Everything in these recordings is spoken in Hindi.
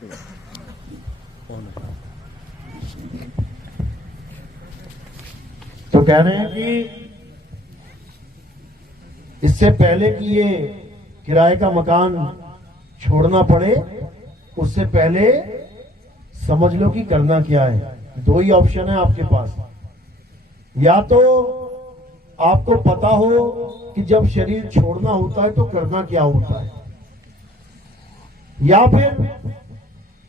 तो कह रहे हैं कि इससे पहले कि ये किराए का मकान छोड़ना पड़े, उससे पहले समझ लो कि करना क्या है। दो ही ऑप्शन है आपके पास, या तो आपको पता हो कि जब शरीर छोड़ना होता है तो करना क्या होता है, या फिर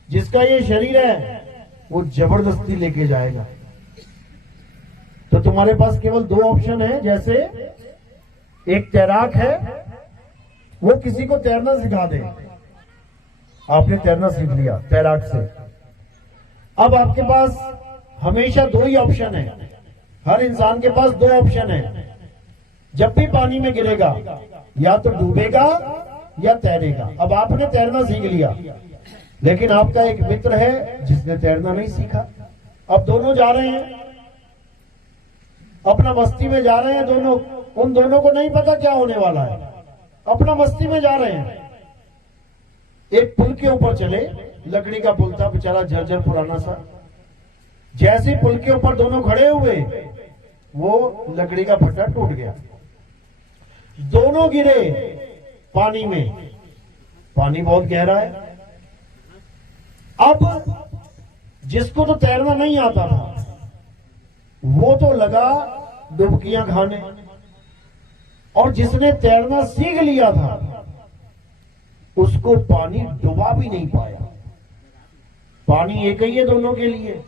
जिसका ये शरीर है वो जबरदस्ती लेके जाएगा। तो तुम्हारे पास केवल दो ऑप्शन है। जैसे एक तैराक है, वो किसी को तैरना सिखा दे, आपने तैरना सीख लिया तैराक से। अब आपके पास हमेशा दो ही ऑप्शन है, हर इंसान के पास दो ऑप्शन है। जब भी पानी में गिरेगा या तो डूबेगा या तैरेगा। अब आपने तैरना सीख लिया, लेकिन आपका एक मित्र है जिसने तैरना नहीं सीखा। अब दोनों जा रहे हैं, अपना मस्ती में जा रहे हैं दोनों। उन दोनों को नहीं पता क्या होने वाला है, अपना मस्ती में जा रहे हैं। एक पुल के ऊपर चले, लकड़ी का पुल था बेचारा, जर्जर पुराना सा। जैसे पुल के ऊपर दोनों खड़े हुए, वो लकड़ी का फट्टा टूट गया, दोनों गिरे पानी में। पानी बहुत गहरा है। अब जिसको तो तैरना नहीं आता था, वो तो लगा डुबकियां खाने, और जिसने तैरना सीख लिया था उसको पानी डुबा भी नहीं पाया। पानी एक ही है दोनों के लिए,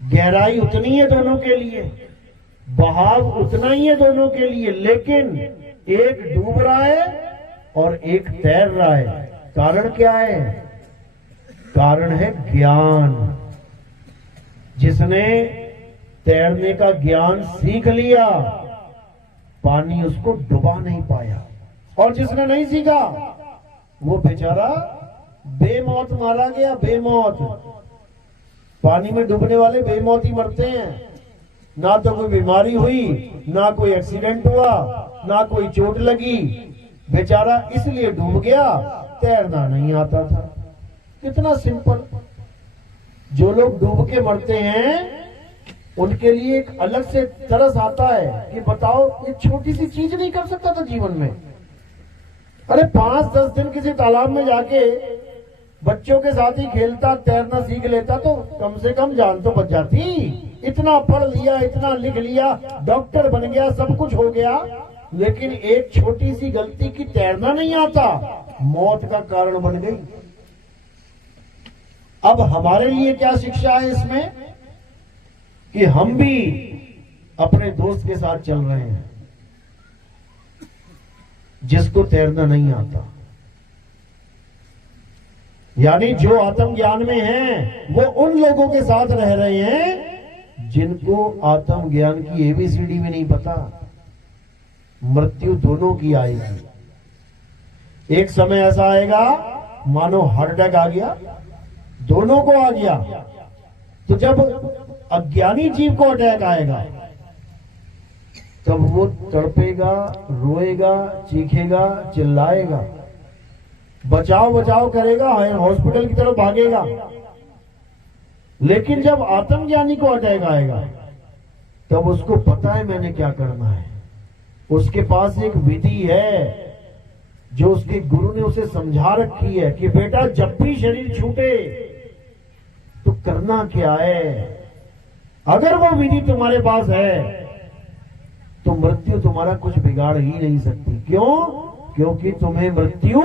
गहराई उतनी है दोनों के लिए, बहाव उतना ही है दोनों के लिए, लेकिन एक डूब रहा है और एक तैर रहा है। कारण क्या है? कारण है ज्ञान। जिसने तैरने का ज्ञान सीख लिया, पानी उसको डुबा नहीं पाया, और जिसने नहीं सीखा वो बेचारा बेमौत मारा गया। बेमौत, पानी में डूबने वाले बेमौत ही मरते हैं। ना तो कोई बीमारी हुई, ना कोई एक्सीडेंट हुआ, ना कोई चोट लगी, बेचारा इसलिए डूब गया, तैरना नहीं आता था। कितना सिंपल। जो लोग डूब के मरते हैं उनके लिए एक अलग से तरस आता है कि बताओ, ये छोटी सी चीज नहीं कर सकता था जीवन में। अरे 5-10 दिन किसी तालाब में जाके बच्चों के साथ ही खेलता, तैरना सीख लेता तो कम से कम जान तो बच जाती। इतना पढ़ लिया, इतना लिख लिया, डॉक्टर बन गया, सब कुछ हो गया, लेकिन एक छोटी सी गलती की तैरना नहीं आता, मौत का कारण बन गई। अब हमारे लिए क्या शिक्षा है इसमें कि हम भी अपने दोस्त के साथ चल रहे हैं जिसको तैरना नहीं आता। यानी जो आत्मज्ञान में हैं वो उन लोगों के साथ रह रहे हैं जिनको आत्मज्ञान की एबीसीडी भी नहीं पता। मृत्यु दोनों की आएगी। एक समय ऐसा आएगा मानो हार्ट अटैक आ गया, दोनों को आ गया। तो जब अज्ञानी जीव को अटैक आएगा तब वो तड़पेगा, रोएगा, चीखेगा, चिल्लाएगा, बचाव बचाव करेगा, हॉस्पिटल की तरफ भागेगा। लेकिन जब आत्मज्ञानी को अटैक आएगा तब उसको पता है मैंने क्या करना है। उसके पास एक विधि है जो उसके गुरु ने उसे समझा रखी है कि बेटा जब भी शरीर छूटे तो करना क्या है। अगर वो विधि तुम्हारे पास है तो मृत्यु तुम्हारा कुछ बिगाड़ ही नहीं सकती। क्यों? क्योंकि तुम्हें मृत्यु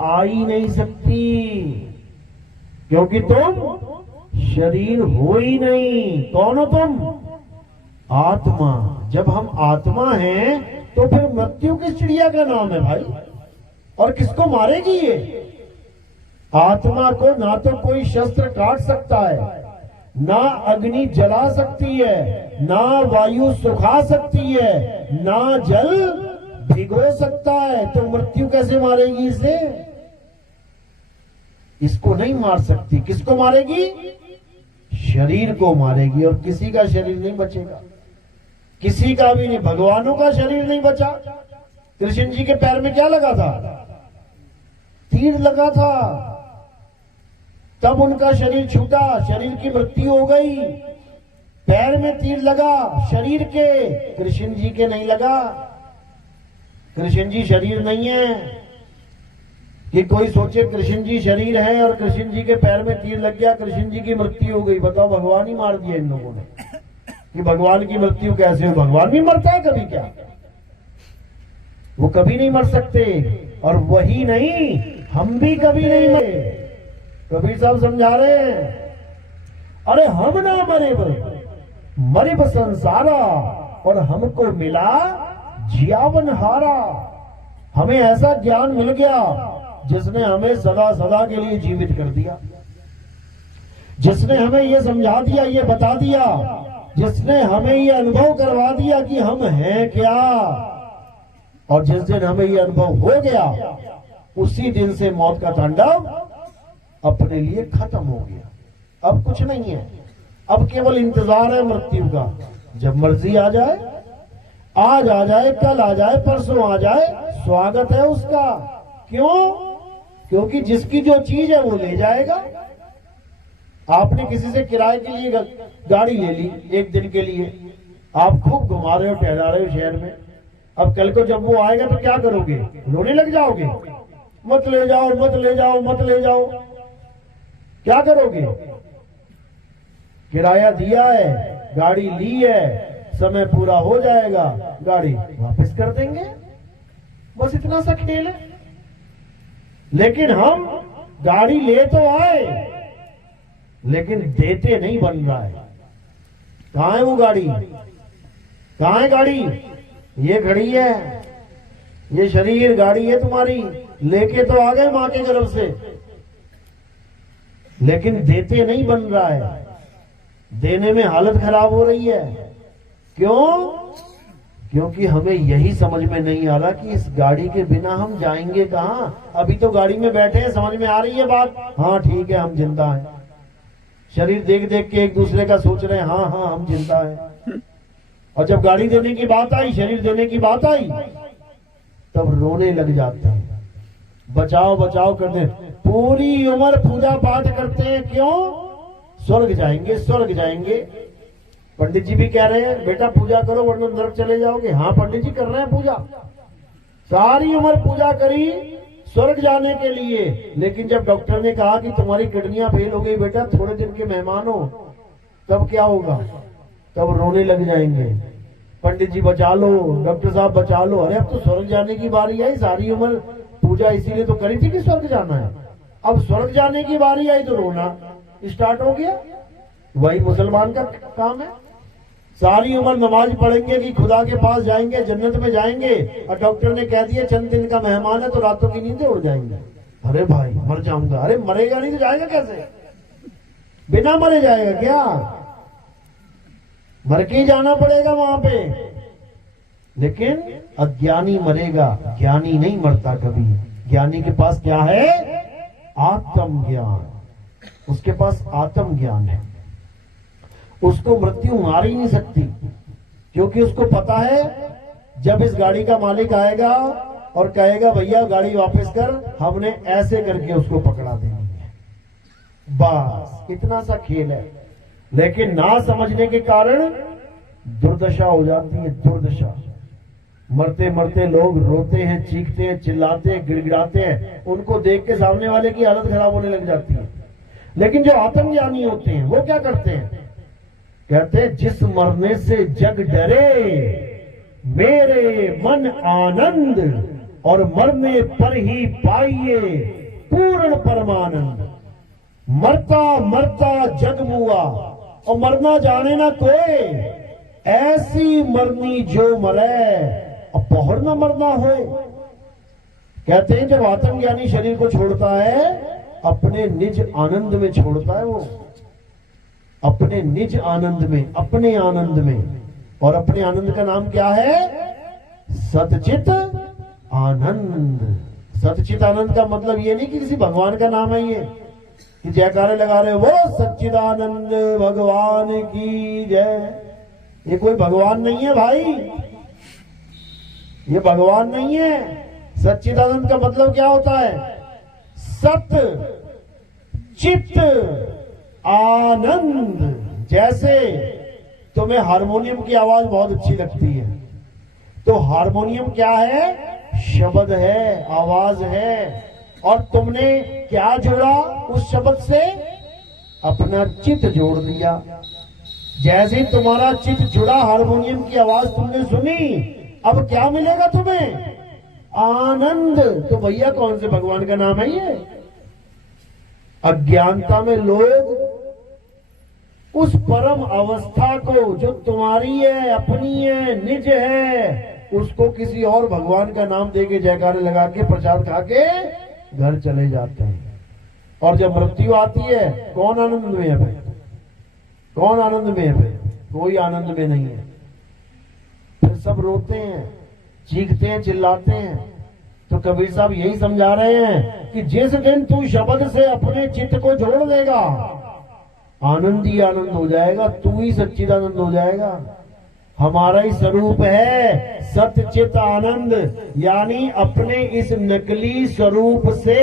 आ ही नहीं सकती, क्योंकि तुम शरीर हो ही नहीं। कौन हो तुम? आत्मा। जब हम आत्मा हैं तो फिर मृत्यु किस चिड़िया का नाम है भाई? और किसको मारेगी ये? आत्मा को ना तो कोई शस्त्र काट सकता है, ना अग्नि जला सकती है, ना वायु सुखा सकती है, ना जल भिगो सकता है। तो मृत्यु कैसे मारेगी इसे? इसको नहीं मार सकती। किसको मारेगी? शरीर को मारेगी। और किसी का शरीर नहीं बचेगा, किसी का भी नहीं। भगवानों का शरीर नहीं बचा। कृष्ण जी के पैर में क्या लगा था? तीर लगा था। तब उनका शरीर छूटा, शरीर की मृत्यु हो गई। पैर में तीर लगा शरीर के, कृष्ण जी के नहीं लगा। कृष्ण जी शरीर नहीं है कि कोई सोचे कृष्ण जी शरीर है और कृष्ण जी के पैर में तीर लग गया, कृष्ण जी की मृत्यु हो गई। बताओ, भगवान ही मार दिया इन लोगों ने। कि भगवान की मृत्यु कैसे हो? भगवान भी मरता है कभी क्या? वो कभी नहीं मर सकते। और वही नहीं, हम भी कभी नहीं मरे। कबीर साहब समझा रहे हैं, अरे हम ना मरे मरे संसारा, और हमको मिला जियावन हारा। हमें ऐसा ज्ञान मिल गया जिसने हमें सदा सदा के लिए जीवित कर दिया, जिसने हमें ये समझा दिया, ये बता दिया, जिसने हमें ये अनुभव करवा दिया कि हम हैं क्या। और जिस दिन हमें ये अनुभव हो गया, उसी दिन से मौत का तांडव अपने लिए खत्म हो गया। अब कुछ नहीं है, अब केवल इंतजार है मृत्यु का। जब मर्जी आ जाए, आज आ जाए, कल आ जाए, परसों आ जाए, स्वागत है उसका। क्यों? क्योंकि जिसकी जो चीज है वो ले जाएगा। आपने किसी से किराए के लिए गाड़ी ले ली एक दिन के लिए, आप खूब घुमा रहे हो, टहला रहे हो शहर में। अब कल को जब वो आएगा तो क्या करोगे? रोने लग जाओगे, मत ले जाओ, मत ले जाओ, मत ले जाओ। क्या करोगे? किराया दिया है, गाड़ी ली है, समय पूरा हो जाएगा, गाड़ी वापस कर देंगे। बस इतना सा खेल है। लेकिन हम गाड़ी ले तो आए, लेकिन देते नहीं बन रहा है। कहां है वो गाड़ी? कहां है गाड़ी? ये खड़ी है, ये शरीर गाड़ी है तुम्हारी। लेके तो आ गए मां के गर्भ से, लेकिन देते नहीं बन रहा है। देने में हालत खराब हो रही है। क्यों? क्योंकि हमें यही समझ में नहीं आ रहा कि इस गाड़ी के बिना हम जाएंगे कहां। अभी तो गाड़ी में बैठे हैं, समझ में आ रही है बात। हाँ ठीक है, हम जिंदा हैं। शरीर देख देख के एक दूसरे का सोच रहे हैं, हाँ हाँ हम जिंदा हैं। और जब गाड़ी देने की बात आई, शरीर देने की बात आई, तब रोने लग जाते हैं, बचाओ बचाओ करते हैं। पूरी उम्र पूजा पाठ करते हैं। क्यों? स्वर्ग जाएंगे, स्वर्ग जाएंगे। पंडित जी भी कह रहे हैं, बेटा पूजा करो वरना नरक चले जाओगे। हाँ पंडित जी कर रहे हैं पूजा, सारी उम्र पूजा करी स्वर्ग जाने के लिए। लेकिन जब डॉक्टर ने कहा कि तुम्हारी किडनियां फेल हो गई बेटा, थोड़े दिन के मेहमान हो, तब क्या होगा? तब रोने लग जाएंगे, पंडित जी बचा लो, डॉक्टर साहब बचा लो। अरे अब तो स्वर्ग जाने की बारी आई, सारी उम्र पूजा इसीलिए तो करी थी कि स्वर्ग जाना है। अब स्वर्ग जाने की बारी आई तो रोना स्टार्ट हो गया। वही मुसलमान का काम है। सारी उम्र नमाज पढ़ेंगे कि खुदा के पास जाएंगे, जन्नत में जाएंगे, और डॉक्टर ने कह दिया चंद दिन का मेहमान है तो रातों की नींदें उड़ जाएंगे। अरे भाई मर जाऊंगा। अरे मरेगा नहीं तो जाएगा कैसे? बिना मरे जाएगा क्या? मर के ही जाना पड़ेगा वहां पे। लेकिन अज्ञानी मरेगा, ज्ञानी नहीं मरता कभी। ज्ञानी के पास क्या है? आत्मज्ञान। उसके पास आत्मज्ञान है। उसको मृत्यु मार ही नहीं सकती, क्योंकि उसको पता है जब इस गाड़ी का मालिक आएगा और कहेगा भैया गाड़ी वापस कर, हमने ऐसे करके उसको पकड़ा देनी है। बस इतना सा खेल है। लेकिन ना समझने के कारण दुर्दशा हो जाती है, दुर्दशा। मरते मरते लोग रोते हैं, चीखते हैं, चिल्लाते हैं, गिड़गिड़ाते हैं। उनको देख के सामने वाले की हालत खराब होने लग जाती है। लेकिन जो आत्मज्ञानी होते हैं वो क्या करते हैं? कहते हैं जिस मरने से जग डरे, मेरे मन आनंद, और मरने पर ही पाइए पूर्ण परमानंद। मरता मरता जग मुआ, और मरना जाने ना कोई, ऐसी मरनी जो मरे, और पौहर न मरना हो। कहते हैं जब आत्मज्ञानी शरीर को छोड़ता है, अपने निज आनंद में छोड़ता है। वो अपने निज आनंद में, अपने आनंद में। और अपने आनंद का नाम क्या है? सतचित आनंद। सतचित आनंद का मतलब ये नहीं कि किसी भगवान का नाम है ये कि जयकारे लगा रहे हो वो सच्चिदानंद भगवान की जय। ये कोई भगवान नहीं है भाई, ये भगवान नहीं है। सच्चिदानंद का मतलब क्या होता है? सत चित्त आनंद। जैसे तुम्हें हारमोनियम की आवाज बहुत अच्छी लगती है, तो हारमोनियम क्या है? शब्द है, आवाज है। और तुमने क्या जोड़ा उस शब्द से? अपना चित्त जोड़ दिया। जैसे ही तुम्हारा चित्त जुड़ा, हारमोनियम की आवाज तुमने सुनी, अब क्या मिलेगा तुम्हें? आनंद। तो भैया कौन से भगवान का नाम है ये? अज्ञानता में लोग उस परम अवस्था को जो तुम्हारी है, अपनी है, निज है, उसको किसी और भगवान का नाम देके जयकारे लगा के प्रसाद खा के घर चले जाते हैं। और जब मृत्यु आती है, कौन आनंद में है भाई? कौन आनंद में है भाई? कोई आनंद में नहीं है। फिर सब रोते हैं, चीखते हैं, चिल्लाते हैं। तो कबीर साहब यही समझा रहे हैं कि जिस दिन तू शब्द से अपने चित्त को जोड़ देगा, आनंद ही आनंद हो जाएगा, तू ही सच्चिदानंद हो जाएगा। हमारा ही स्वरूप है सत्य चित आनंद। यानी अपने इस नकली स्वरूप से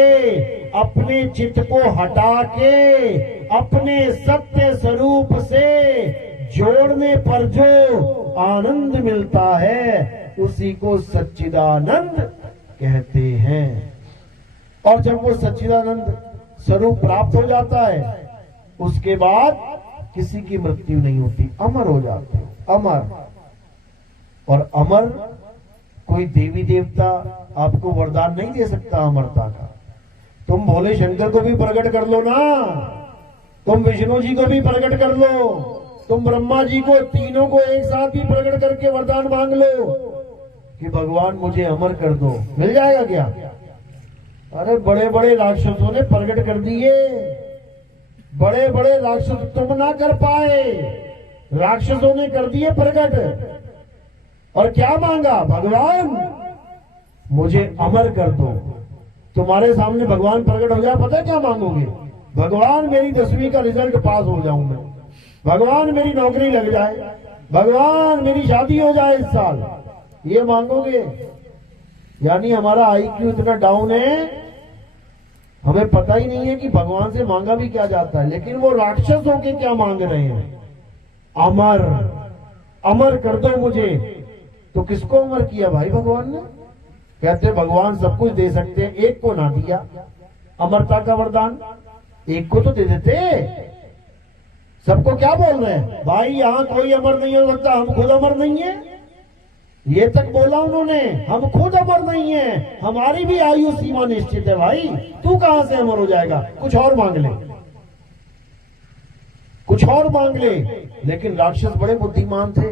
अपने चित्त को हटा के अपने सत्य स्वरूप से जोड़ने पर जो आनंद मिलता है, उसी को सच्चिदानंद कहते हैं। और जब वो सच्चिदानंद स्वरूप प्राप्त हो जाता है, उसके बाद किसी की मृत्यु नहीं होती, अमर हो जाते हो, अमर। और अमर कोई देवी देवता आपको वरदान नहीं दे सकता अमरता का। तुम भोले शंकर को भी प्रकट कर लो ना, तुम विष्णु जी को भी प्रकट कर लो, तुम ब्रह्मा जी को, तीनों को एक साथ भी प्रकट करके वरदान मांग लो कि भगवान मुझे अमर कर दो, मिल जाएगा क्या? अरे बड़े बड़े राक्षसों ने प्रकट कर दिए, बड़े बड़े राक्षस तुम ना कर पाए, राक्षसों ने कर दिए प्रकट। और क्या मांगा? भगवान मुझे अमर कर दो। तुम्हारे सामने भगवान प्रकट हो जाए, पता है क्या मांगोगे? भगवान मेरी 10वीं का रिजल्ट पास हो जाऊं मैं, भगवान मेरी नौकरी लग जाए, भगवान मेरी शादी हो जाए इस साल, ये मांगोगे। यानी हमारा आईक्यू इतना डाउन है, हमें पता ही नहीं है कि भगवान से मांगा भी क्या जाता है। लेकिन वो राक्षस होके क्या मांग रहे हैं? अमर, अमर कर दो मुझे। तो किसको अमर किया भाई भगवान ने? कहते भगवान सब कुछ दे सकते हैं, एक को ना दिया अमरता का वरदान, एक को तो दे देते। सबको क्या बोल रहे हैं? भाई यहां कोई अमर नहीं हो सकता, हम खुद अमर नहीं है, ये तक बोला उन्होंने। हम खुद अमर नहीं है, हमारी भी आयु सीमा निश्चित है। भाई तू कहां से अमर हो जाएगा? कुछ और मांग ले, कुछ और मांग ले। लेकिन राक्षस बड़े बुद्धिमान थे,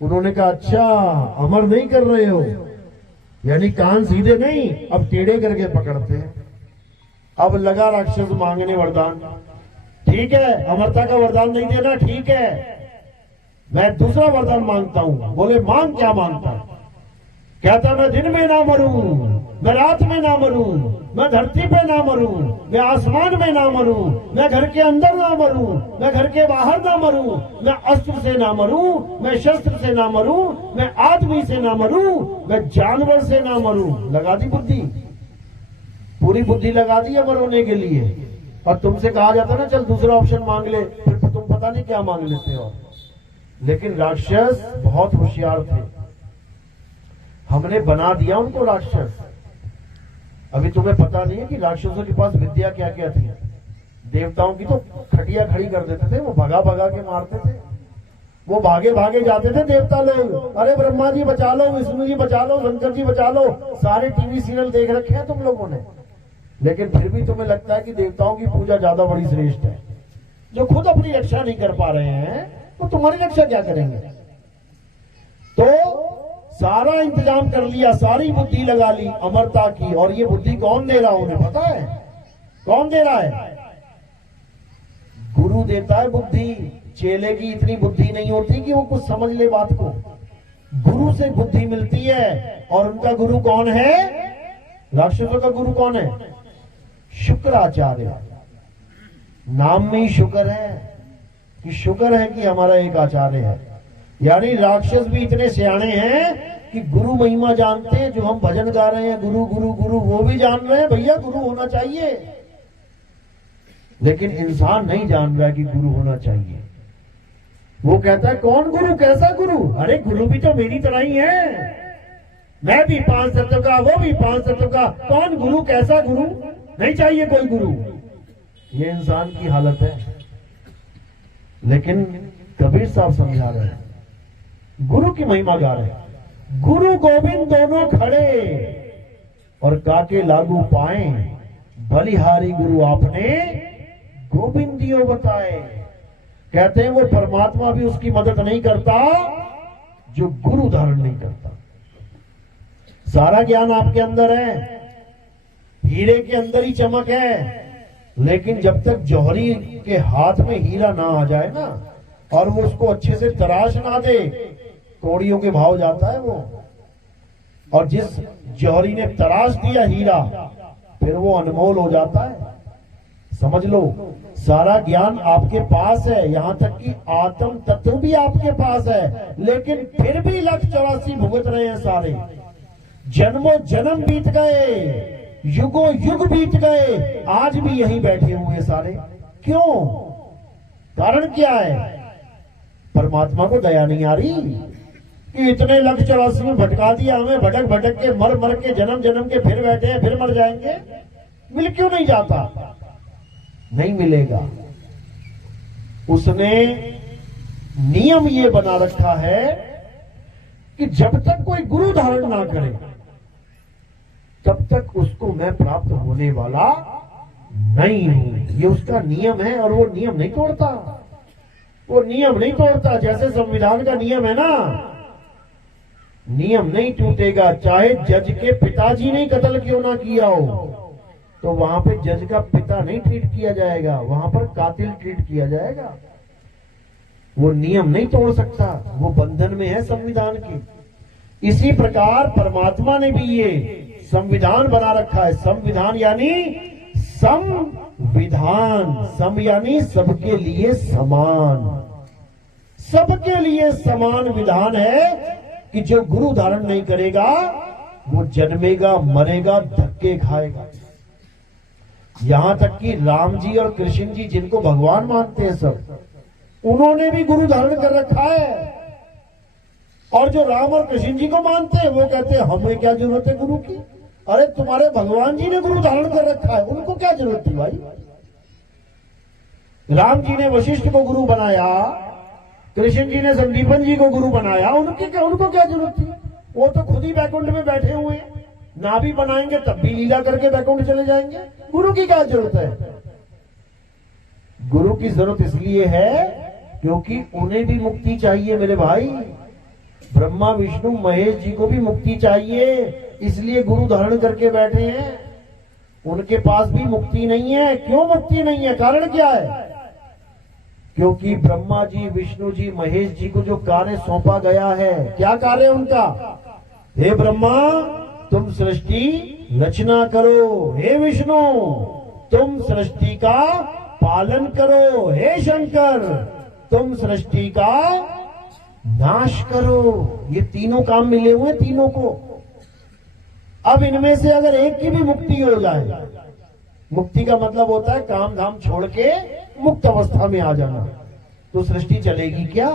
उन्होंने कहा अच्छा अमर नहीं कर रहे हो, यानी कान सीधे नहीं, अब टेढ़े करके पकड़ते हैं। अब लगा राक्षस मांगने वरदान। ठीक है, अमरता का वरदान नहीं देना, ठीक है, मैं दूसरा वरदान मांगता हूं। बोले मांग, क्या मांगता है? कहता मैं दिन में ना मरूं, मैं रात में ना मरूं, मैं धरती पे ना मरूं, मैं आसमान में ना मरूं, मैं घर के अंदर ना मरूं, मैं घर के बाहर ना मरूं, मैं अस्त्र से ना मरूं, मैं शस्त्र से ना मरूं, मैं आदमी से ना मरूं, मैं जानवर से ना मरूं। लगा दी बुद्धि, पूरी बुद्धि लगा दी अमर होने के लिए। और तुमसे कहा जाता ना चल दूसरा ऑप्शन मांग ले, फिर तो तुम पता नहीं क्या मांग लेते हो। लेकिन राक्षस बहुत होशियार थे, हमने बना दिया उनको राक्षस। अभी तुम्हें पता नहीं है कि राक्षसों के पास विद्या क्या क्या थी। देवताओं की तो खटिया खड़ी कर देते थे, वो भगा भगा के मारते थे, वो भागे भागे जाते थे देवता लोग। अरे ब्रह्मा जी बचा लो, विष्णु जी बचा लो, शंकर जी बचा लो, सारे टीवी सीरियल देख रखे हैं तुम लोगों ने। लेकिन फिर भी तुम्हें लगता है कि देवताओं की पूजा ज्यादा बड़ी श्रेष्ठ है। जो खुद अपनी रक्षा नहीं कर पा रहे हैं, वो तुम्हारी रक्षा क्या करेंगे? तो सारा इंतजाम कर लिया, सारी बुद्धि लगा ली अमरता की। और ये बुद्धि कौन दे रहा है उन्हें पता है? कौन दे रहा है? गुरु देता है बुद्धि। चेले की इतनी बुद्धि नहीं होती कि वो कुछ समझ ले बात को। गुरु से बुद्धि मिलती है। और उनका गुरु कौन है? राक्षसों का गुरु कौन है? शुक्राचार्य। नाम में ही शुक्र है कि शुक्र है कि हमारा एक आचार्य है। यानी राक्षस भी इतने सियाणे हैं कि गुरु महिमा जानते हैं। जो हम भजन गा रहे हैं गुरु गुरु गुरु, वो भी जान रहे हैं भैया गुरु होना चाहिए। लेकिन इंसान नहीं जान रहा कि गुरु होना चाहिए। वो कहता है कौन गुरु, कैसा गुरु? अरे गुरु भी तो मेरी तरह ही है, मैं भी 5 तत्व का, वो भी 5 तत्व का, कौन गुरु, कैसा गुरु? नहीं चाहिए कोई गुरु। ये इंसान की हालत है। लेकिन कबीर साहब समझा रहे हैं, गुरु की महिमा गा रहे हैं। गुरु गोविंद दोनों खड़े और काके लागू पाए, बलिहारी गुरु आपने गोविंदियों बताए। कहते हैं वो परमात्मा भी उसकी मदद नहीं करता जो गुरु धारण नहीं करता। सारा ज्ञान आपके अंदर है, हीरे के अंदर ही चमक है, लेकिन जब तक जौहरी के हाथ में हीरा ना आ जाए ना, और वो उसको अच्छे से तराश ना दे, कौड़ियों के भाव जाता है वो। और जिस जौहरी ने तराश दिया हीरा, फिर वो अनमोल हो जाता है। समझ लो, सारा ज्ञान आपके पास है, यहां तक कि आत्म तत्व भी आपके पास है, लेकिन फिर भी 184 भुगत रहे हैं सारे। जन्मों जन्म बीत गए, युगों युग बीत गए, आज भी यहीं बैठे हुए सारे। क्यों? कारण क्या है? परमात्मा को दया नहीं आ रही कि इतने 184 में भटका दिया हमें, भटक भटक के मर मर के जन्म जन्म के फिर बैठे हैं, फिर मर जाएंगे। मिल क्यों नहीं जाता? नहीं मिलेगा। उसने नियम ये बना रखा है कि जब तक कोई गुरु धारण ना करे, तब तक उसको मैं प्राप्त होने वाला नहीं हूं। ये उसका नियम है, और वो नियम नहीं तोड़ता। वो नियम नहीं तोड़ता। जैसे संविधान का नियम है ना, नियम नहीं टूटेगा। चाहे जज के पिताजी ने कत्ल क्यों ना किया हो, तो वहां पे जज का पिता नहीं ट्रीट किया जाएगा, वहां पर कातिल ट्रीट किया जाएगा। वो नियम नहीं तोड़ सकता, वो बंधन में है संविधान के। इसी प्रकार परमात्मा ने भी ये संविधान बना रखा है। संविधान यानी संविधान, सम यानी सबके लिए समान, सबके लिए समान विधान है कि जो गुरु धारण नहीं करेगा वो जन्मेगा, मरेगा, धक्के खाएगा। यहां तक कि राम जी और कृष्ण जी, जिनको भगवान मानते हैं सब, उन्होंने भी गुरु धारण कर रखा है। और जो राम और कृष्ण जी को मानते हैं वो कहते हैं हमें क्या जरूरत है गुरु की? अरे तुम्हारे भगवान जी ने गुरु धारण कर रखा है, उनको क्या जरूरत थी भाई? राम जी ने वशिष्ठ को गुरु बनाया, कृष्ण जी ने संदीपन जी को गुरु बनाया, उनको क्या जरूरत थी? वो तो खुद ही बैकुंठ में बैठे हुए हैं, ना भी बनाएंगे तब भी लीला करके बैकुंठ चले जाएंगे। गुरु की क्या जरूरत है? गुरु की जरूरत इसलिए है क्योंकि उन्हें भी मुक्ति चाहिए मेरे भाई। ब्रह्मा विष्णु महेश जी को भी मुक्ति चाहिए, इसलिए गुरु धारण करके बैठे हैं। उनके पास भी मुक्ति नहीं है। क्यों मुक्ति नहीं है? कारण क्या है? क्योंकि ब्रह्मा जी, विष्णु जी, महेश जी को जो कार्य सौंपा गया है, क्या कार्य उनका? हे ब्रह्मा तुम सृष्टि रचना करो, हे विष्णु तुम सृष्टि का पालन करो, हे शंकर तुम सृष्टि का नाश करो। ये तीनों काम मिले हुए तीनों को। अब इनमें से अगर एक की भी मुक्ति हो जाए, मुक्ति का मतलब होता है काम धाम छोड़ के मुक्त अवस्था में आ जाना, तो सृष्टि चलेगी क्या?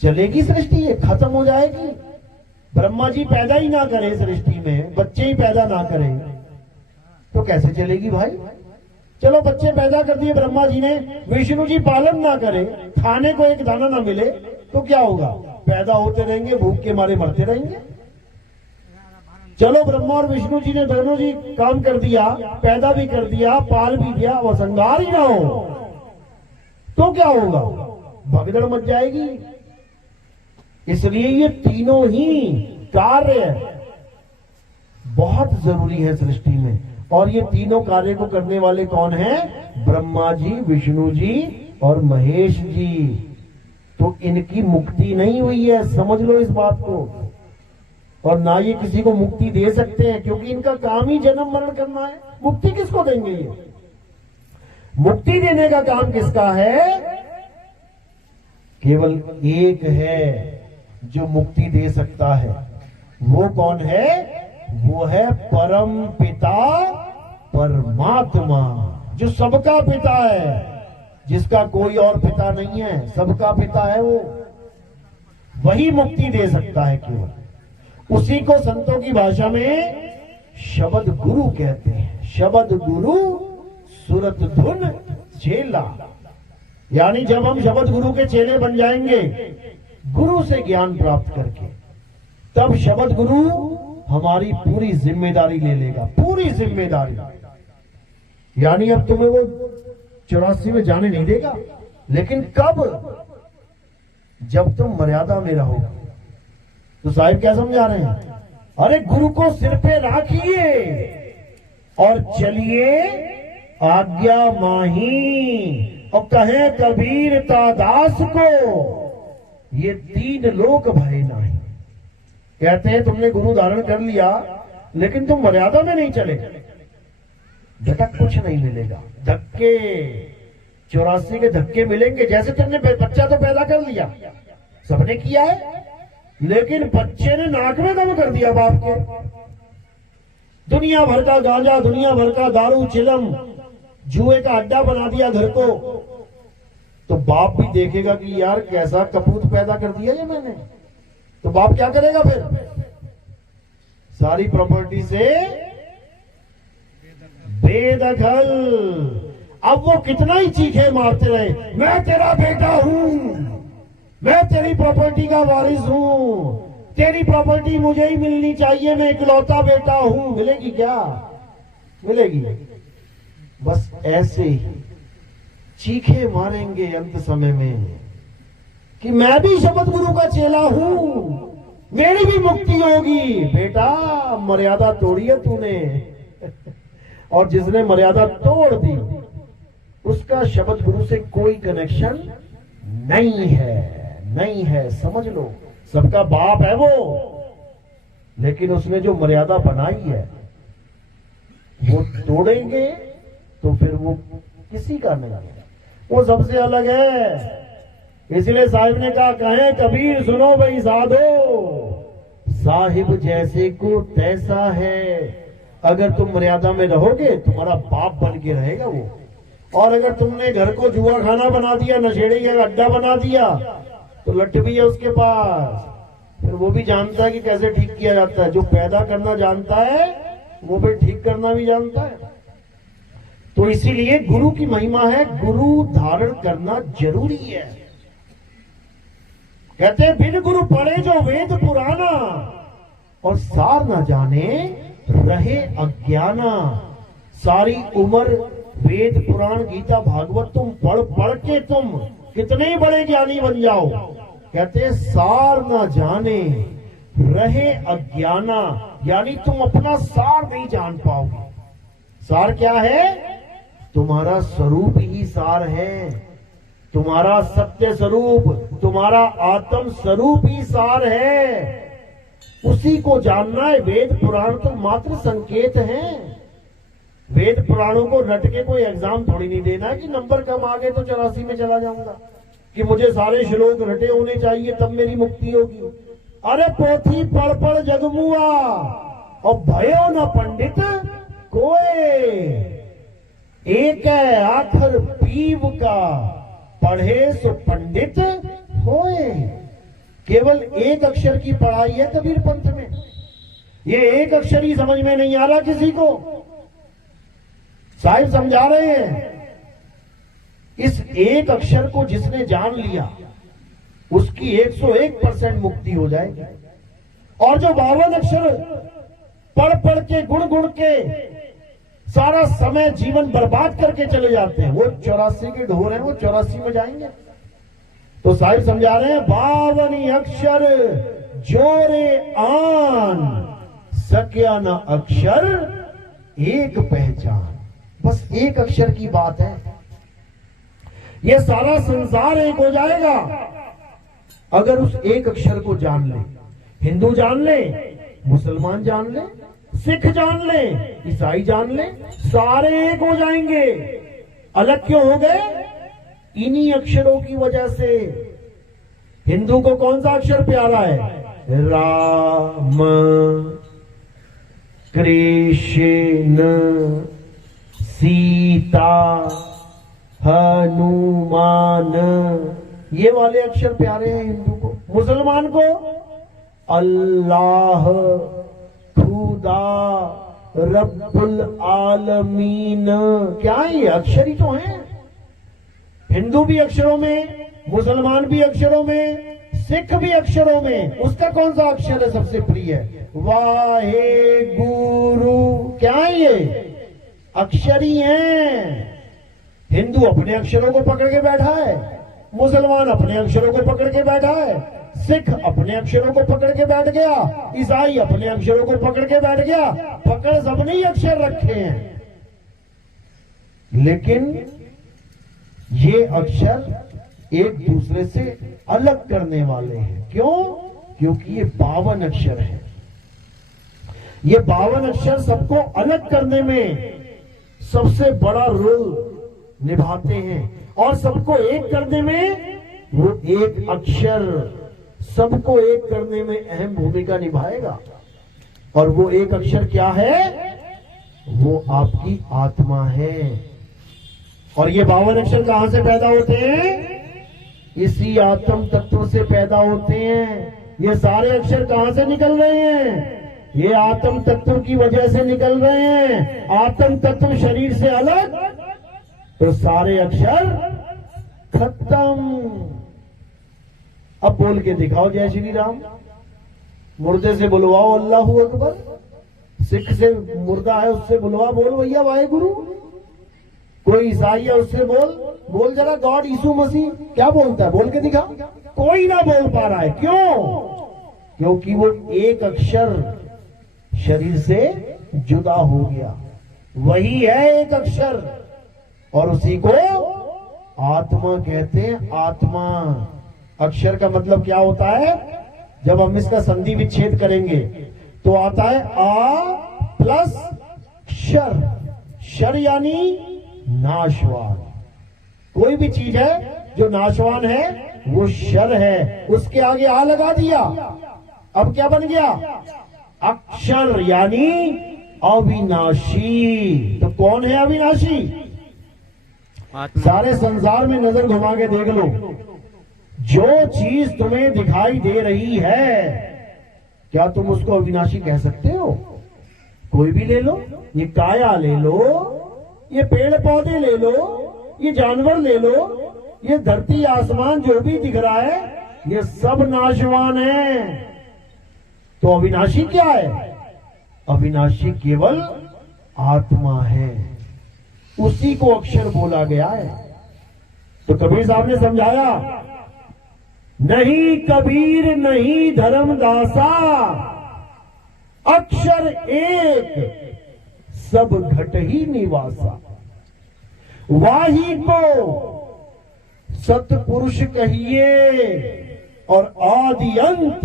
चलेगी सृष्टि? ये खत्म हो जाएगी। ब्रह्मा जी पैदा ही ना करें सृष्टि में, बच्चे ही पैदा ना करें, तो कैसे चलेगी भाई? चलो बच्चे पैदा कर दिए ब्रह्मा जी ने, विष्णु जी पालन ना करें, खाने को एक दाना ना मिले, तो क्या होगा? पैदा होते रहेंगे, भूख के मारे मरते रहेंगे। चलो ब्रह्मा और विष्णु जी ने दोनों जी काम कर दिया, पैदा भी कर दिया, पाल भी दिया, वो संगार ही ना हो, तो क्या होगा? भगदड़ मच जाएगी। इसलिए ये तीनों ही कार्य बहुत जरूरी है सृष्टि में। और ये तीनों कार्य को करने वाले कौन हैं? ब्रह्मा जी, विष्णु जी और महेश जी। तो इनकी मुक्ति नहीं हुई है, समझ लो इस बात को। और ना ये किसी को मुक्ति दे सकते हैं, क्योंकि इनका काम ही जन्म मरण करना है। मुक्ति किसको देंगे ये? मुक्ति देने का काम किसका है? केवल एक है जो मुक्ति दे सकता है। वो कौन है? वो है परम पिता परमात्मा। जो सबका पिता है, जिसका कोई और पिता नहीं है, सबका पिता है वो, वही मुक्ति दे सकता है केवल। उसी को संतों की भाषा में शब्द गुरु कहते हैं। शब्द गुरु सुरत धुन चेला, यानी जब हम शब्द गुरु के चेले बन जाएंगे गुरु से ज्ञान प्राप्त करके, तब शब्द गुरु हमारी पूरी जिम्मेदारी ले लेगा, पूरी जिम्मेदारी। यानी अब तुम्हें वो 84 में जाने नहीं देगा, लेकिन कब? जब तुम मर्यादा में रहोगे। तो साहिब क्या समझा रहे हैं? अरे गुरु को सिर पे रखिए और चलिए आज्ञा माही, और कहे कबीर दास को ये 3 लोक भय नहीं। कहते हैं तुमने गुरु धारण कर लिया लेकिन तुम मर्यादा में नहीं चले, झटक कुछ नहीं मिलेगा। धक्के 84 के धक्के मिलेंगे। जैसे तुमने बच्चा तो पैदा कर लिया, सबने किया है, लेकिन बच्चे ने नाक में दम कर दिया बाप के। दुनिया भर का गांजा, दुनिया भर का दारू, चिलम, जुए का अड्डा बना दिया घर को, तो बाप भी देखेगा कि यार कैसा कपूत पैदा कर दिया ये मैंने। तो बाप क्या करेगा फिर? सारी प्रॉपर्टी से बेदखल। अब वो कितना ही चीखे मारते रहे, मैं तेरा बेटा हूं, मैं तेरी प्रॉपर्टी का वारिस हूं, तेरी प्रॉपर्टी मुझे ही मिलनी चाहिए, मैं इकलौता बेटा हूं। मिलेगी क्या? मिलेगी? बस ऐसे ही चीखे मारेंगे अंत समय में कि मैं भी शब्द गुरु का चेला हूं, मेरी भी मुक्ति होगी। बेटा मर्यादा तोड़ी है तूने और जिसने मर्यादा तोड़ दी उसका शब्द गुरु से कोई कनेक्शन नहीं है, नहीं है। समझ लो, सबका बाप है वो, लेकिन उसने जो मर्यादा बनाई है वो तोड़ेंगे तो फिर वो किसी का नहीं है, वो सबसे अलग है। इसलिए साहिब ने कहा, कहे कबीर सुनो भाई साधो, साहिब जैसे को तैसा है। अगर तुम मर्यादा में रहोगे तुम्हारा बाप बन के रहेगा वो, और अगर तुमने घर को जुआ खाना बना दिया, नशेड़ी का अड्डा बना दिया, तो लठ भी है उसके पास, फिर वो भी जानता है कि कैसे ठीक किया जाता है। जो पैदा करना जानता है वो भी ठीक करना भी जानता है। तो इसीलिए गुरु की महिमा है, गुरु धारण करना जरूरी है। कहते हैं बिन गुरु पढ़े जो वेद पुराना, और सार न जाने रहे अज्ञाना। सारी उम्र वेद पुराण गीता भागवत तुम पढ़ पढ़ के तुम कितने ही बड़े ज्ञानी बन जाओ, कहते हैं सार न जाने रहे अज्ञाना, यानी तुम अपना सार नहीं जान पाओगे। सार क्या है? तुम्हारा स्वरूप ही सार है, तुम्हारा सत्य स्वरूप, तुम्हारा आत्म स्वरूप ही सार है। उसी को जानना है। वेद पुराण तो मात्र संकेत हैं। वेद पुराणों को रट के कोई एग्जाम थोड़ी नहीं देना है कि नंबर कम आ गए तो 84 में चला जाऊंगा, कि मुझे सारे श्लोक रटे होने चाहिए तब मेरी मुक्ति होगी। अरे पोथी पढ़ पढ़ जगमुआ, और भयो न पंडित कोई। एक है आखर पीव का, पढ़े सो पंडित होए। केवल एक अक्षर की पढ़ाई है कबीर पंथ में। ये एक अक्षर ही समझ में नहीं आ रहा किसी को। साहिब समझा रहे हैं, इस एक अक्षर को जिसने जान लिया उसकी 101% मुक्ति हो जाएगी। और जो 52 अक्षर पढ़ पढ़ के गुण गुण के सारा समय जीवन बर्बाद करके चले जाते हैं, वो 84 के ढोर हैं, वो 84 में जाएंगे। तो साहिब समझा रहे हैं, 52 अक्षर जोरे आन, सक्या न अक्षर एक पहचान। बस एक अक्षर की बात है, ये सारा संसार एक हो जाएगा अगर उस एक अक्षर को जान ले। हिंदू जान ले, मुसलमान जान ले, सिख जान ले, ईसाई जान ले, सारे एक हो जाएंगे। अलग क्यों हो गए? इन्हीं अक्षरों की वजह से। हिंदू को कौन सा अक्षर प्यारा है? राम, कृष्ण, सीता, हनुमान, ये वाले अक्षर प्यारे हैं हिंदू को। मुसलमान को अल्लाह, खुदा, रब्बुल आलमीन, क्या है ये? अक्षर ही तो हैं। हिंदू भी अक्षरों में, मुसलमान भी अक्षरों में, सिख भी अक्षरों में। उसका कौन सा अक्षर है सबसे प्रिय? वाहे गुरु। क्या है ये? अक्षर ही हैं। हिंदू अपने अक्षरों को पकड़ के बैठा है, मुसलमान अपने अक्षरों को पकड़ के बैठा है, सिख अपने अक्षरों को पकड़ के बैठ गया, ईसाई अपने अक्षरों को पकड़ के बैठ गया। पकड़ सबने ही अक्षर रखे हैं, लेकिन ये अक्षर एक दूसरे से अलग करने वाले हैं। क्यों? क्योंकि ये 52 अक्षर है। ये 52 अक्षर सबको अलग करने में सबसे बड़ा रोल निभाते हैं, और सबको एक करने में वो एक अक्षर सबको एक करने में अहम भूमिका निभाएगा। और वो एक अक्षर क्या है? वो आपकी आत्मा है। और ये 52 अक्षर कहां से पैदा होते हैं? इसी आत्म तत्व से पैदा होते हैं। ये सारे अक्षर कहां से निकल रहे हैं? ये आत्म तत्व की वजह से निकल रहे हैं। आत्म तत्व शरीर से अलग तो सारे अक्षर खत्म। अब बोल के दिखाओ जय श्री राम। मुर्दे से बुलवाओ अल्लाहू अकबर। सिख से मुर्दा है उससे बुलवा, बोल भैया वाहे गुरु। कोई ईसाई है उससे बोल जरा गॉड यीशु मसीह। क्या बोलता है? बोल के दिखा। कोई ना बोल पा रहा है। क्यों? क्योंकि वो एक अक्षर शरीर से जुदा हो गया। वही है एक अक्षर, और उसी को आत्मा कहते हैं। आत्मा अक्षर का मतलब क्या होता है? जब हम इसका संधि विच्छेद करेंगे तो आता है आ प्लस शर। शर यानी नाशवान। कोई भी चीज है जो नाशवान है वो शर है। उसके आगे आ लगा दिया, अब क्या बन गया? अक्षर यानी अविनाशी। तो कौन है अविनाशी? सारे संसार में नजर घुमा के देख लो, जो चीज तुम्हें दिखाई दे रही है, क्या तुम उसको अविनाशी कह सकते हो? कोई भी ले लो, ये काया ले लो, ये पेड़ पौधे ले लो, ये जानवर ले लो, ये धरती आसमान जो भी दिख रहा है, ये सब नाशवान है। तो अविनाशी क्या है? अविनाशी केवल आत्मा है। उसी को अक्षर बोला गया है। तो कबीर साहब ने समझाया, नहीं कबीर नहीं धर्मदासा, अक्षर एक सब घट ही निवासा। वाही को सतपुरुष कहिए और आदि अंत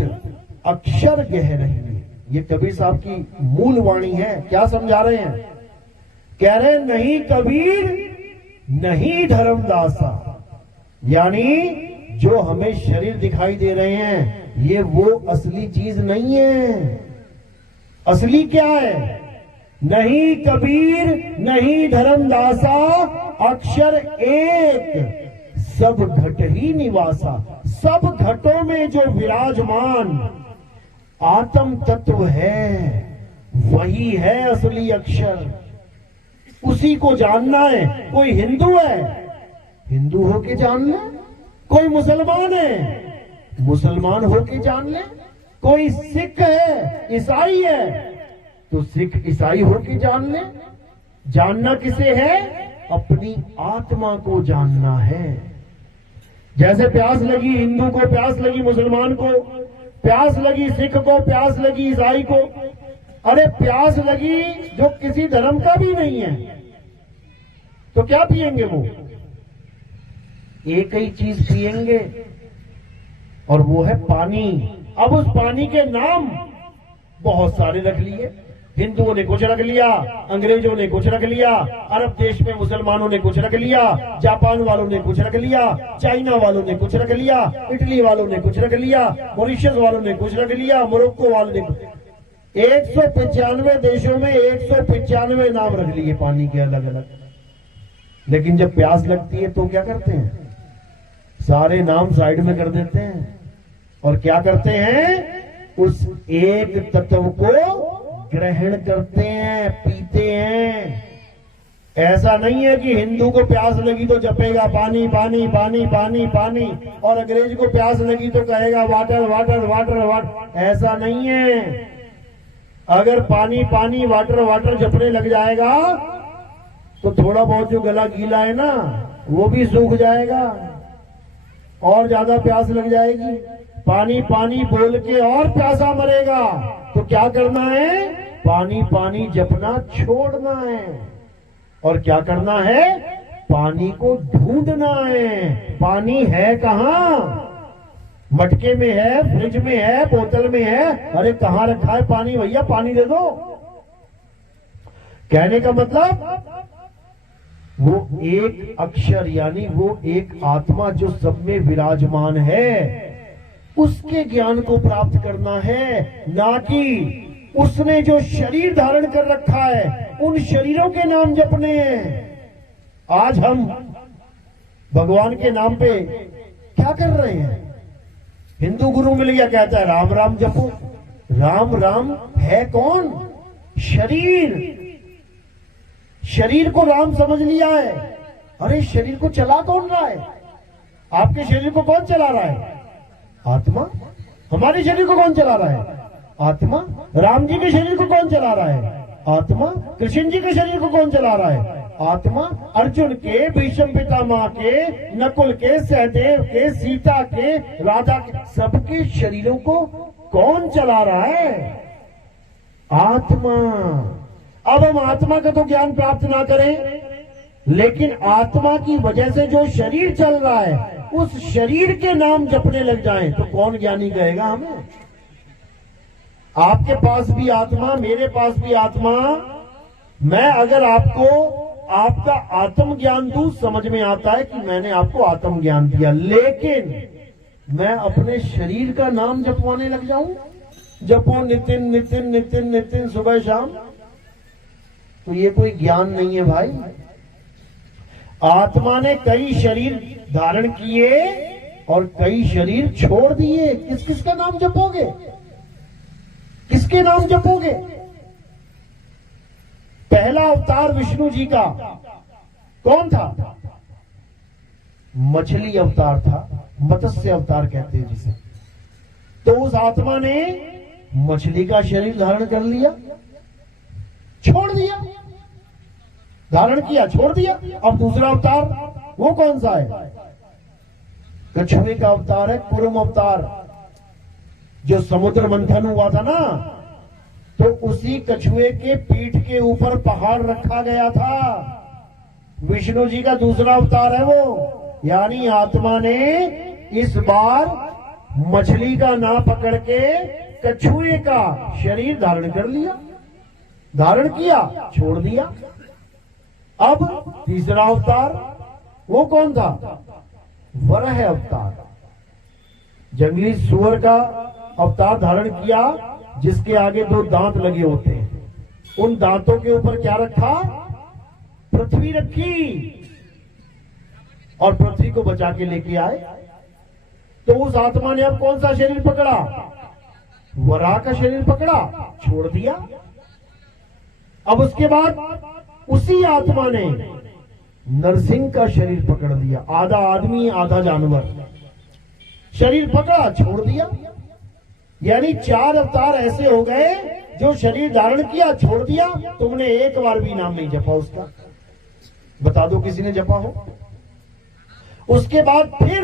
अक्षर गह रहिए। ये कबीर साहब की मूल वाणी है। क्या समझा रहे हैं? कह रहे नहीं कबीर नहीं धर्मदासा, यानी जो हमें शरीर दिखाई दे रहे हैं ये वो असली चीज नहीं है। असली क्या है? नहीं कबीर नहीं धर्मदासा, अक्षर एक सब घट ही निवासा। सब घटों में जो विराजमान आत्म तत्व है वही है असली अक्षर। उसी को जानना है। कोई हिंदू है, हिंदू होके जान ले। कोई मुसलमान है, मुसलमान होके जान ले। कोई सिख है, ईसाई है, तो सिख ईसाई होके जान ले। जानना किसे है? अपनी आत्मा को जानना है। जैसे प्यास लगी हिंदू को, प्यास लगी मुसलमान को, प्यास लगी सिख को, प्यास लगी ईसाई को। अरे प्यास लगी जो किसी धर्म का भी नहीं है, तो क्या पिएंगे? वो एक ही चीज पिएंगे, और वो है पानी। अब उस पानी के नाम बहुत सारे रख लिए। हिंदुओं ने कुछ रख लिया, अंग्रेजों ने कुछ रख लिया, अरब देश में मुसलमानों ने कुछ रख लिया, जापान वालों ने कुछ रख लिया, चाइना वालों ने कुछ रख लिया, इटली वालों ने कुछ रख लिया, मॉरिशस वालों ने कुछ रख लिया, मोरक्को वालों ने 195 देशों में 195 नाम रख लिए पानी के अलग अलग। लेकिन जब प्यास लगती है तो क्या करते हैं? सारे नाम साइड में कर देते हैं और क्या करते हैं? उस एक तत्व को ग्रहण करते हैं, पीते हैं। ऐसा नहीं है कि हिंदू को प्यास लगी तो जपेगा पानी पानी पानी पानी पानी, और अंग्रेज को प्यास लगी तो कहेगा वाटर वाटर वाटर वाटर। ऐसा नहीं है। अगर पानी पानी वाटर वाटर जपने लग जाएगा तो थोड़ा बहुत जो गला गीला है ना वो भी सूख जाएगा और ज्यादा प्यास लग जाएगी। पानी पानी बोल के और प्यासा मरेगा। तो क्या करना है? पानी पानी जपना छोड़ना है। और क्या करना है? पानी को ढूंढना है। पानी है कहां? मटके में है, फ्रिज में है, बोतल में है। अरे कहां रखा है पानी? भैया पानी दे दो। कहने का मतलब वो एक अक्षर यानी वो एक आत्मा जो सब में विराजमान है उसके ज्ञान को प्राप्त करना है, ना कि उसने जो शरीर धारण कर रखा है उन शरीरों के नाम जपने हैं। आज हम भगवान के नाम पे क्या कर रहे हैं? हिंदू गुरु मिल गया, कहता है राम राम जपो। राम राम है कौन? शरीर। शरीर को राम समझ लिया है। अरे शरीर को चला कौन रहा है? आपके शरीर को कौन चला रहा है? आत्मा। हमारे शरीर को कौन चला रहा है? आत्मा। राम जी के शरीर को कौन चला रहा है? आत्मा। कृष्ण जी के शरीर को कौन चला रहा है? आत्मा। अर्जुन के, भीष्म पितामह के, नकुल के, सहदेव के, सीता के, राधा के, सबके शरीरों को कौन चला रहा है? आत्मा। अब हम आत्मा का तो ज्ञान प्राप्त ना करें, लेकिन आत्मा की वजह से जो शरीर चल रहा है उस शरीर के नाम जपने लग जाएं तो कौन ज्ञानी कहेगा हमें? आपके पास भी आत्मा, मेरे पास भी आत्मा। मैं अगर आपको आपका आत्म ज्ञान दूं, समझ में आता है कि मैंने आपको आत्म ज्ञान दिया, लेकिन मैं अपने शरीर का नाम जपवाने लग जाऊं, जपो नितिन नितिन नितिन नितिन सुबह शाम, तो ये कोई ज्ञान नहीं है भाई। आत्मा ने कई शरीर धारण किए और कई शरीर छोड़ दिए। किस किस का नाम जपोगे? किसके नाम जपोगे? पहला अवतार विष्णु जी का कौन था? मछली अवतार था, मत्स्य अवतार कहते हैं जिसे। तो उस आत्मा ने मछली का शरीर धारण कर लिया, छोड़ दिया, धारण किया, छोड़ दिया। अब दूसरा अवतार वो कौन सा है? कछुए का अवतार है, कुर्म अवतार। जो समुद्र मंथन हुआ था ना, तो उसी कछुए के पीठ के ऊपर पहाड़ रखा गया था। विष्णु जी का दूसरा अवतार है वो। यानी आत्मा ने इस बार मछली का ना पकड़ के कछुए का शरीर धारण कर लिया, धारण किया, छोड़ दिया। अब तीसरा अवतार वो कौन था? वराह अवतार। जंगली सुअर का अवतार धारण किया, जिसके आगे 2 दांत लगे होते हैं। उन दांतों के ऊपर क्या रखा? पृथ्वी रखी, और पृथ्वी को बचा के लेके आए। तो उस आत्मा ने अब कौन सा शरीर पकड़ा? वराह का शरीर पकड़ा, छोड़ दिया। अब उसके बाद उसी आत्मा ने नरसिंह का शरीर पकड़ लिया। आधा आदमी आधा जानवर, शरीर पकड़ा, छोड़ दिया। यानी 4 अवतार ऐसे हो गए जो शरीर धारण किया, छोड़ दिया। तुमने एक बार भी नाम नहीं जपा उसका। बता दो किसी ने जपा हो? उसके बाद फिर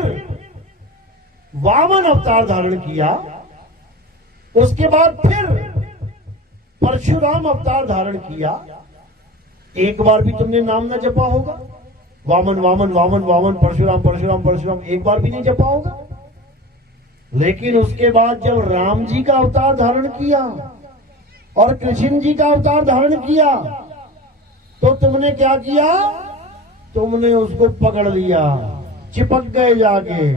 वामन अवतार धारण किया। उसके बाद फिर परशुराम अवतार धारण किया। एक बार भी तुमने नाम ना जपा होगा। वामन वामन वामन वामन, परशुराम परशुराम परशुराम, एक बार भी नहीं जपा होगा। लेकिन उसके बाद जब राम जी का अवतार धारण किया और कृष्ण जी का अवतार धारण किया, तो तुमने क्या किया? तुमने उसको पकड़ लिया, चिपक गए जाके।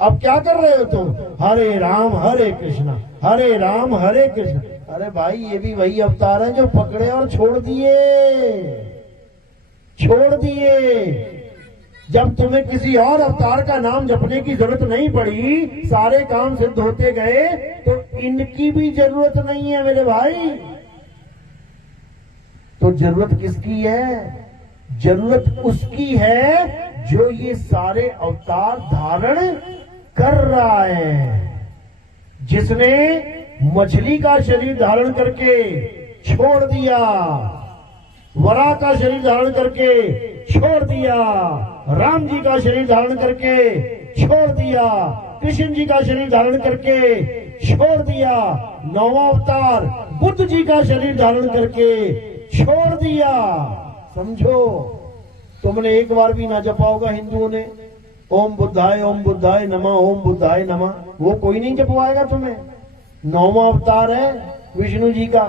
अब क्या कर रहे हो तुम? हरे राम हरे कृष्णा, हरे राम हरे कृष्ण। अरे भाई, ये भी वही अवतार है जो पकड़े और छोड़ दिए। छोड़ दिए। जब तुम्हें किसी और अवतार का नाम जपने की जरूरत नहीं पड़ी, सारे काम सिद्ध होते गए, तो इनकी भी जरूरत नहीं है मेरे भाई। तो जरूरत किसकी है? जरूरत उसकी है जो ये सारे अवतार धारण कर रहा है। जिसने मछली का शरीर धारण करके छोड़ दिया, वरा का शरीर धारण करके छोड़ दिया, राम जी का शरीर धारण करके छोड़ दिया, कृष्ण जी का शरीर धारण करके छोड़ दिया, नौवां अवतार बुद्ध जी का शरीर धारण करके छोड़ दिया। समझो, तुमने एक बार भी ना जपा होगा हिंदुओं ने ओम बुद्धाय नमः, ओम बुद्धाय नमः, वो कोई नहीं जपवाएगा तुम्हें। नौवां अवतार है विष्णु जी का,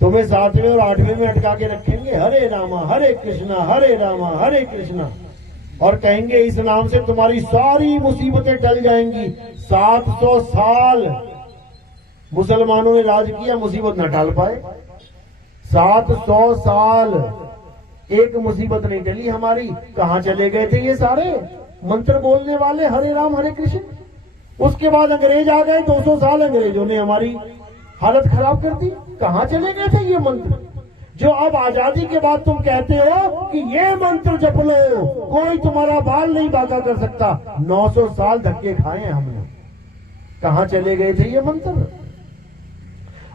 तुम्हें 7वें और 8वें में अटका के रखेंगे, हरे रामा हरे कृष्णा हरे रामा हरे कृष्णा, और कहेंगे इस नाम से तुम्हारी सारी मुसीबतें टल जाएंगी। 700 साल मुसलमानों ने राज किया, मुसीबत न टाल पाए। 700 साल एक मुसीबत नहीं टली हमारी। कहां चले गए थे ये सारे मंत्र बोलने वाले, हरे राम हरे कृष्ण? उसके बाद अंग्रेज आ गए, 200 साल अंग्रेजों ने हमारी हालत खराब कर दी। कहां चले गए थे ये मंत्र जो अब आजादी के बाद तुम कहते हो कि ये मंत्र जप लो, कोई तुम्हारा बाल नहीं बांका कर सकता। 900 साल धक्के खाए हैं हमने। कहां चले गए थे ये मंत्र?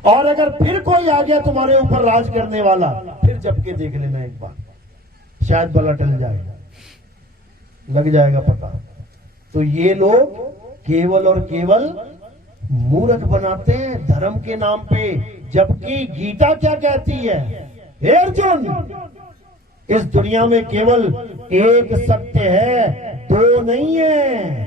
और अगर फिर कोई आ गया तुम्हारे ऊपर राज करने वाला, फिर जप के देख लेना एक बार, शायद बला टल जाएगा, लग जाएगा पता। तो ये लोग केवल और केवल मूर्ख बनाते हैं धर्म के नाम पे, जबकि गीता क्या कहती है? हे अर्जुन, इस दुनिया में केवल एक सत्य है, दो नहीं है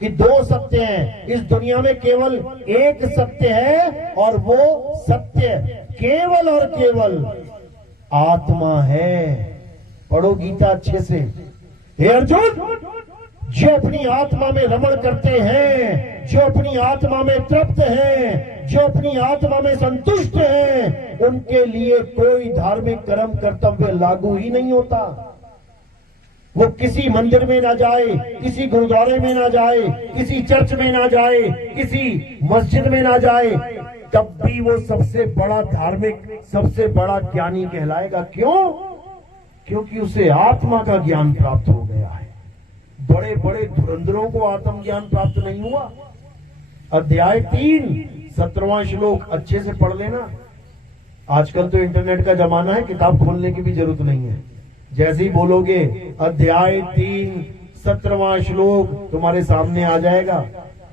कि दो सत्य हैं। इस दुनिया में केवल एक सत्य है, और वो सत्य केवल और केवल आत्मा है। पढ़ो गीता अच्छे से। हे अर्जुन, जो अपनी आत्मा में रमण करते हैं, जो अपनी आत्मा में तृप्त हैं, जो अपनी आत्मा में संतुष्ट हैं, उनके लिए कोई धार्मिक कर्म कर्तव्य लागू ही नहीं होता। वो किसी मंदिर में ना जाए, किसी गुरुद्वारे में ना जाए, किसी चर्च में ना जाए, किसी मस्जिद में ना जाए, तब भी वो सबसे बड़ा धार्मिक, सबसे बड़ा ज्ञानी कहलाएगा। क्यों? क्योंकि उसे आत्मा का ज्ञान प्राप्त हो गया है। बड़े बड़े धुरंधरों को आत्मज्ञान प्राप्त नहीं हुआ। अध्याय 3 17वां श्लोक अच्छे से पढ़ लेना। आजकल तो इंटरनेट का जमाना है, किताब खोलने की भी जरूरत नहीं है। जैसे ही बोलोगे अध्याय 3 17वां श्लोक तुम्हारे सामने आ जाएगा,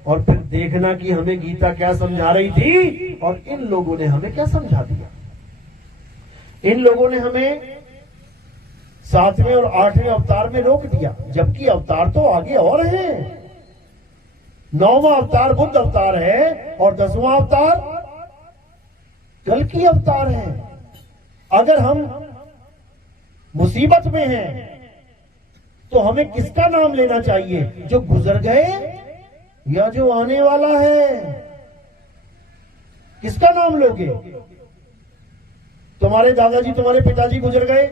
और फिर देखना कि हमें गीता क्या समझा रही थी और इन लोगों ने हमें क्या समझा दिया। इन लोगों ने हमें 7वें और 8वें अवतार में रोक दिया, जबकि अवतार तो आगे और हैं। 9वां अवतार बुद्ध अवतार है, और 10वां अवतार कल्कि अवतार है। अगर हम मुसीबत में हैं, तो हमें किसका नाम लेना चाहिए? जो गुजर गए या जो आने वाला है? किसका नाम लोगे? तुम्हारे दादाजी, तुम्हारे पिताजी गुजर गए,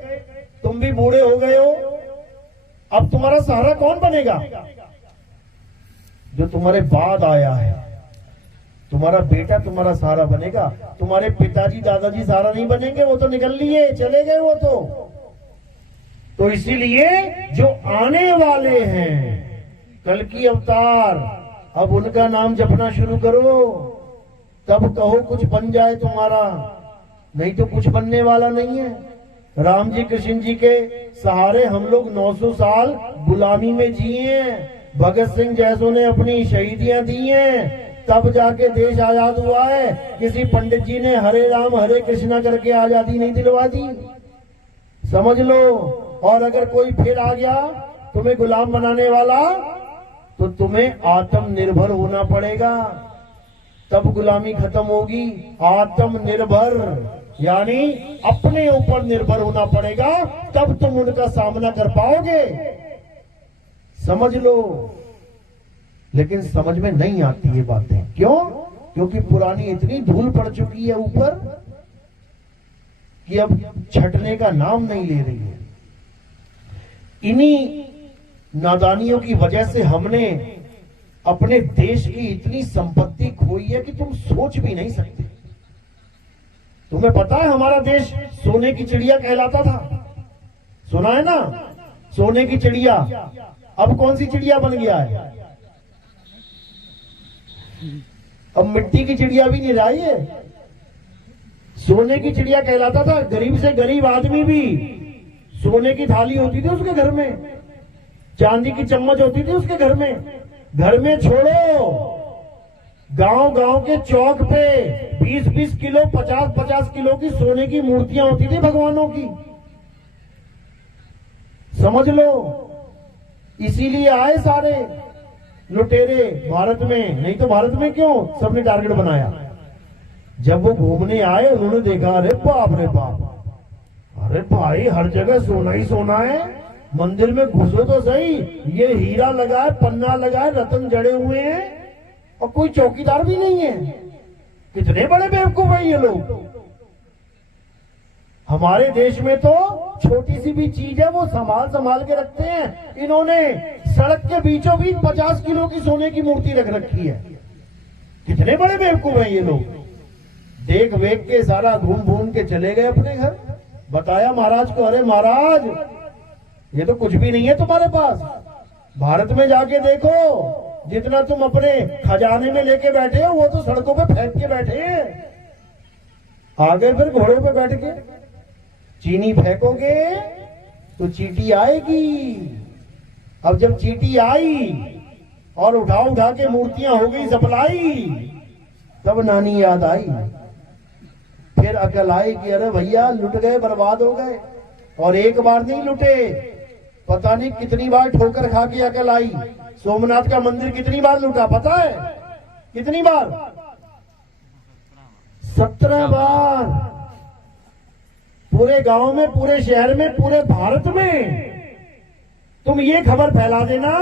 तुम भी बूढ़े हो गए हो, अब तुम्हारा सहारा कौन बनेगा? जो तुम्हारे बाद आया है, तुम्हारा बेटा तुम्हारा सहारा बनेगा। तुम्हारे पिताजी दादाजी सहारा नहीं बनेंगे, वो तो निकल लिए, चले गए वो तो इसीलिए जो आने वाले हैं कल्कि अवतार, अब उनका नाम जपना शुरू करो, तब कहो कुछ बन जाए तुम्हारा, नहीं तो कुछ बनने वाला नहीं है। राम जी कृष्ण जी के सहारे हम लोग 900 साल गुलामी में जिए हैं। भगत सिंह जैसों ने अपनी शहीदियां दी हैं, तब जाके देश आजाद हुआ है। किसी पंडित जी ने हरे राम हरे कृष्णा करके आजादी नहीं दिलवा दी, समझ लो। और अगर कोई फिर आ गया तुम्हें गुलाम बनाने वाला, तो तुम्हें आत्मनिर्भर होना पड़ेगा, तब गुलामी खत्म होगी। आत्मनिर्भर यानी अपने ऊपर निर्भर होना पड़ेगा, तब तुम उनका सामना कर पाओगे, समझ लो। लेकिन समझ में नहीं आती ये बातें। क्यों? क्योंकि पुरानी इतनी धूल पड़ चुकी है ऊपर कि अब छटने का नाम नहीं ले रही है। इन्हीं नादानियों की वजह से हमने अपने देश की इतनी संपत्ति खोई है कि तुम सोच भी नहीं सकते। तुम्हें पता है हमारा देश सोने की चिड़िया कहलाता था, सुना है ना, सोने की चिड़िया। अब कौन सी चिड़िया बन गया है? अब मिट्टी की चिड़िया भी नहीं रही है। सोने की चिड़िया कहलाता था। गरीब से गरीब आदमी भी सोने की थाली होती थी उसके घर में, चांदी की चम्मच होती थी उसके घर में। घर में छोड़ो, गांव गांव के चौक पे 20-20 किलो 50-50 किलो की सोने की मूर्तियां होती थी भगवानों की, समझ लो। इसीलिए आए सारे लुटेरे भारत में, नहीं तो भारत में क्यों सबने टारगेट बनाया। जब वो घूमने आए उन्होंने देखा, अरे बाप रे बाप, अरे भाई हर जगह सोना ही सोना है, मंदिर में घुसो तो सही, ये हीरा लगा है, पन्ना लगा है, रतन जड़े हुए हैं और कोई चौकीदार भी नहीं है। कितने बड़े बेवकूफ है ये लोग। हमारे देश में तो छोटी सी भी चीज है वो संभाल संभाल के रखते हैं। इन्होंने सड़क के बीचों बीच 50 किलो की सोने की मूर्ति रख रखी है। कितने बड़े बेवकूफ हैं ये लोग। देख वेख के सारा घूम घूम के चले गए अपने घर। बताया महाराज को, अरे महाराज ये तो कुछ भी नहीं है तुम्हारे पास। भारत में जाके देखो, जितना तुम अपने खजाने में लेके बैठे हो वो तो सड़कों पे फेंक के बैठे हैं। आगे फिर घोड़े पे बैठ के चीनी फेंकोगे तो चींटी आएगी। अब जब चींटी आई और उठा उठा के मूर्तियां हो गई सप्लाई, तब नानी याद आई। फिर अकल आई कि अरे भैया लुट गए, बर्बाद हो गए। और एक बार नहीं लुटे, पता नहीं कितनी बार ठोकर खा के अकल आई। सोमनाथ का मंदिर कितनी बार लूटा पता है? कितनी बार? 17 बार। पूरे गांव में, पूरे शहर में, पूरे भारत में। तुम ये खबर फैला देना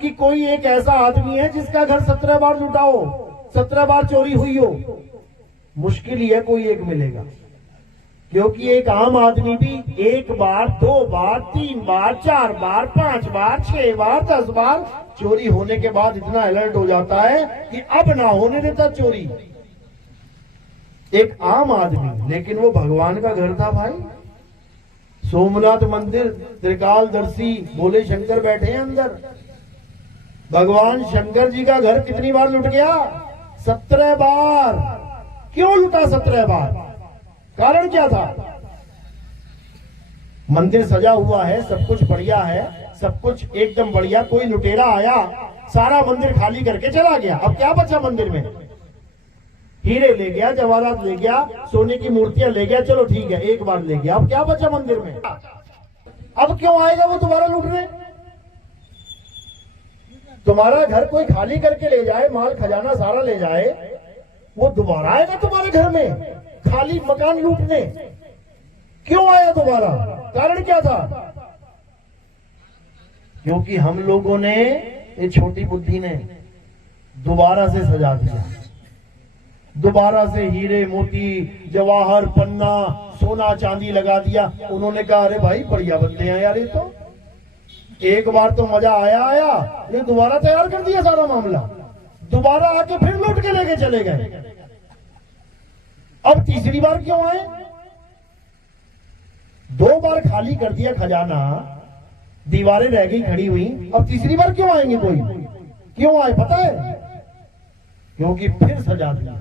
कि कोई एक ऐसा आदमी है जिसका घर 17 बार लूटा हो, 17 बार चोरी हुई हो। मुश्किल ही है कोई एक मिलेगा, क्योंकि एक आम आदमी भी 1 बार, 2 बार, 3 बार, 4 बार, 5 बार, 6 बार, 10 बार चोरी होने के बाद इतना अलर्ट हो जाता है कि अब ना होने देता चोरी। एक आम आदमी, लेकिन वो भगवान का घर था भाई। सोमनाथ मंदिर, त्रिकालदर्शी भोले शंकर बैठे हैं अंदर। भगवान शंकर जी का घर कितनी बार लुट गया? 17 बार। क्यों लुटा 17 बार? कारण क्या था? मंदिर सजा हुआ है, सब कुछ बढ़िया है, सब कुछ एकदम बढ़िया। कोई लुटेरा आया, सारा मंदिर खाली करके चला गया। अब क्या बचा मंदिर में? हीरे ले गया, जवाहरात ले गया, सोने की मूर्तियां ले गया, चलो ठीक है एक बार ले गया। अब क्या बचा मंदिर में? अब क्यों आएगा वो दोबारा लूटने? तुम्हारा घर कोई खाली करके ले जाए, माल खजाना सारा ले जाए, वो दोबारा आएगा तुम्हारे घर में खाली मकान लूटने? क्यों आया दोबारा? कारण क्या था? क्योंकि हम लोगों ने, ये छोटी बुद्धि ने दोबारा से सजा दिया। दोबारा से हीरे मोती जवाहर पन्ना सोना चांदी लगा दिया। उन्होंने कहा अरे भाई बढ़िया बनते हैं यार, ये तो एक बार तो मजा आया, ये दोबारा तैयार कर दिया सारा मामला। दोबारा आके फिर लूट के लेके चले गए। अब तीसरी बार क्यों आए? 2 बार खाली कर दिया खजाना, दीवारें रह गई खड़ी हुई। अब तीसरी बार क्यों आएंगे? कोई क्यों आए पता है? क्योंकि फिर सजा दिया।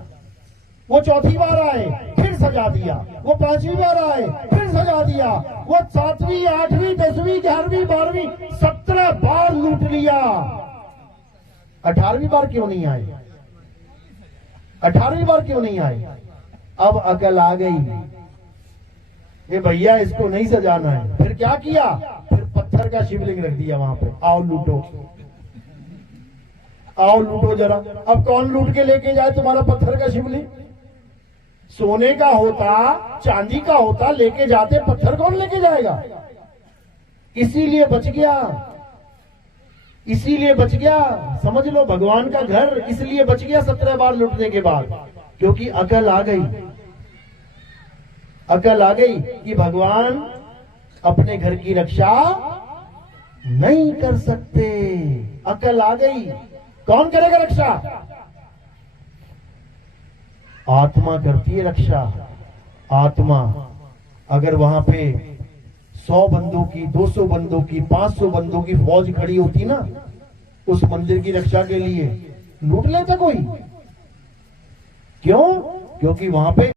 वो चौथी बार आए, फिर सजा दिया। वो 5वीं बार आए, फिर सजा दिया। वो 7वीं 8वीं 10वीं 11वीं 12वीं 17 बार लूट लिया। 18वीं बार क्यों नहीं आए? 18वीं बार क्यों नहीं आए? अब अकल आ गई, ये भैया इसको नहीं सजाना है। फिर क्या किया? फिर पत्थर का शिवलिंग रख दिया वहां पे, आओ लूटो, आओ लूटो जरा। अब कौन लूट के लेके जाए तुम्हारा पत्थर का शिवलिंग? सोने का होता, चांदी का होता, लेके जाते, पत्थर कौन लेके जाएगा? इसीलिए बच गया, इसीलिए बच गया। समझ लो भगवान का घर इसलिए बच गया 17 बार लूटने के बाद, क्योंकि अकल आ गई। अकल आ गई कि भगवान अपने घर की रक्षा नहीं कर सकते। अकल आ गई, कौन करेगा रक्षा? आत्मा करती है रक्षा। आत्मा अगर वहां पे 100 बंदों की, 200 बंदों की, 500 बंदों की फौज खड़ी होती ना उस मंदिर की रक्षा के लिए, लूट लेता कोई? क्यों? क्योंकि वहां पे